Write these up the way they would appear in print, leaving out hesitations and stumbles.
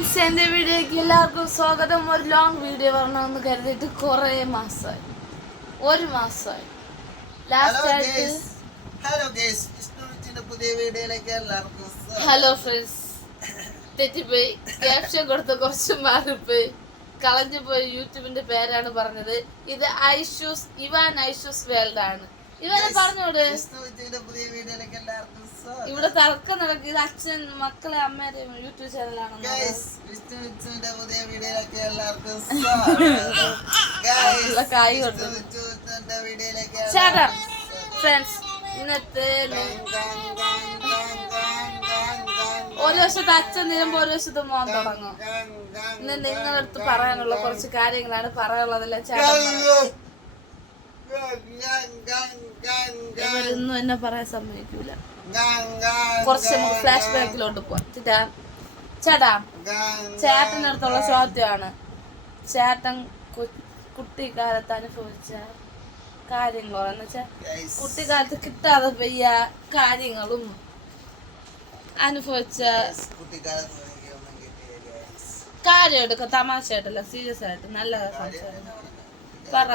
എന്റെ വീഡിയോക്ക് എല്ലാവർക്കും സ്വാഗതം. ഒരു ലോങ് വീഡിയോ വരണമെന്ന് കരുതിയിട്ട് കുറേ മാസമായി, ഒരു മാസമായി. ഹലോ ഫ്രണ്ട്സ്, തെറ്റിപ്പോയി, ക്യാപ്ഷൻ കൊടുത്ത കുറച്ച് മാറിപ്പോയി, കളഞ്ഞു പോയി. യൂട്യൂബിന്റെ പേരാണ് പറഞ്ഞത്. ഇത് ഐഷൂസ്, ഇവാൻ ഐഷൂസ് വേൾഡ് ആണ്. ഇവനെ പറഞ്ഞോട്. ഇവിടെ തർക്കം നടക്കും. ഇത് അച്ഛൻ മക്കളെ അമ്മയുടെ യൂട്യൂബ് ചാനലാണ്. ഫ്രണ്ട്സ്, ഇന്നത്തെ ഒരു വശത്ത് അച്ഛൻ തീരുമ്പോ ഒരു വശത്ത് മോൻ തുടങ്ങും. ഇന്ന് നിങ്ങളുടെ അടുത്ത് പറയാനുള്ള കുറച്ച് കാര്യങ്ങളാണ്. പറയാനുള്ളതെല്ലാം ചേട്ടൻ ഇവരൊന്നും എന്നെ പറയാൻ സമ്മതിക്കൂല. കുറച്ച് നമുക്ക് ഫ്ലാഷ് ബാക്കിലോട്ട് പോവാം. ചേട്ടാ, ചേട്ടൻ്റെ അടുത്തുള്ള ചോദ്യമാണ്, ചേട്ടൻ കുട്ടിക്കാലത്ത് അനുഭവിച്ച കാര്യങ്ങളോ എന്ന് വെച്ചാൽ കുട്ടിക്കാലത്ത് കിട്ടാതെ പോയ കാര്യങ്ങളും അനുഭവിച്ച കാര്യം എടുക്ക. തമാശയായിട്ടല്ല, സീരിയസ് ആയിട്ട് നല്ല സംസാരം പറ.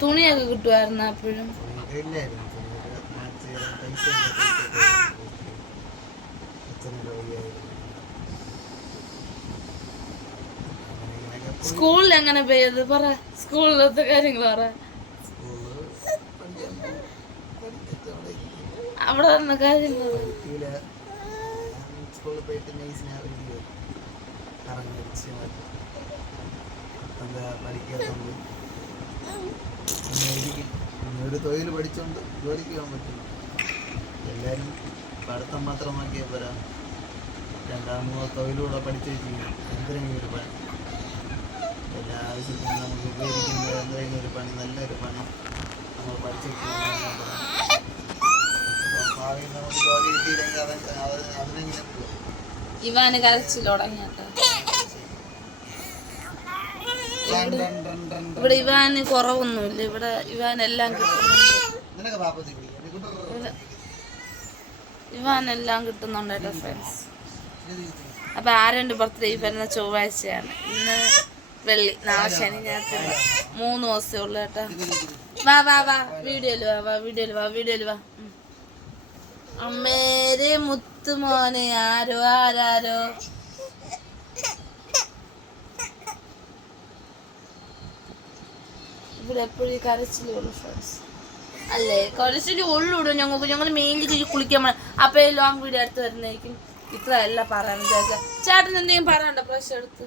തുണിയൊക്കെ കിട്ടുമായിരുന്നു അപ്പോഴും. സ്കൂളിൽ എങ്ങനെ പോയത് പറ, സ്കൂളിലത്തെ കാര്യങ്ങൾ പറ. അവിടെ വന്ന കാര്യങ്ങൾ ഒരു തൊഴിൽ പഠിച്ചോണ്ട് ജോലിക്ക് പോകാൻ പറ്റും. എല്ലാവരും പഠിത്തം മാത്രമാക്കിയ പോരാ, രണ്ടാമോ തൊഴിലൂടെ പഠിച്ചു വെച്ചിരിക്കണം. എന്തെങ്കിലും ഒരു പണി, എല്ലാ ആവശ്യത്തിനും നമുക്ക് ഉപയോഗിക്കുന്ന എന്തെങ്കിലും ഒരു പണി, നല്ലൊരു പണി നമ്മൾ പഠിച്ചു വെക്കണം. ഭാവിയിൽ നമുക്ക് ജോലി കിട്ടിയില്ലെങ്കിൽ അതിനെങ്കിലും ഇവാന് കരച്ചിലുടങ്ങിയ ഇവിടെ ഇവാന് കുറവൊന്നുമില്ല. ഇവിടെ ഇവാൻ എല്ലാം ഇവാനെല്ലാം കിട്ടുന്നുണ്ട് കേട്ടോ ഫ്രണ്ട്സ്. അപ്പൊ ആരുടെ ബർത്ത്ഡേ വരുന്ന ചൊവ്വാഴ്ചയാണ്. ഇന്ന് വെള്ളി, നാളെ ശനി, ഞായർ, 3 ദിവസമേ ഉള്ളു കേട്ടോ. വാ വാ വാ, വീഡിയോയില് വാ, വാ വീഡിയോയില് വാ, വീഡിയോയില് വാ. അമ്മേരെ മുത്തുമോനെ ആരോ ആരാരോ. ഇവിടെ എപ്പോഴും കരച്ചിലേ ഉള്ളു ഫ്രണ്ട്സ്. അല്ലേ, കരച്ചില് ഉള്ളൂടോ ഞങ്ങൾക്ക്. ഞങ്ങൾ മെയിൻലി കുളിക്കാൻ പോകണം. അപ്പൊ ലോങ് വീഡിയോ അടുത്ത് വരുന്നതായിരിക്കും. ഇത്ര അല്ല പറയാൻ വിചാരിച്ച. ചേട്ടൻ എന്തെങ്കിലും പറയണ്ട പ്രശ്നം എടുത്ത്.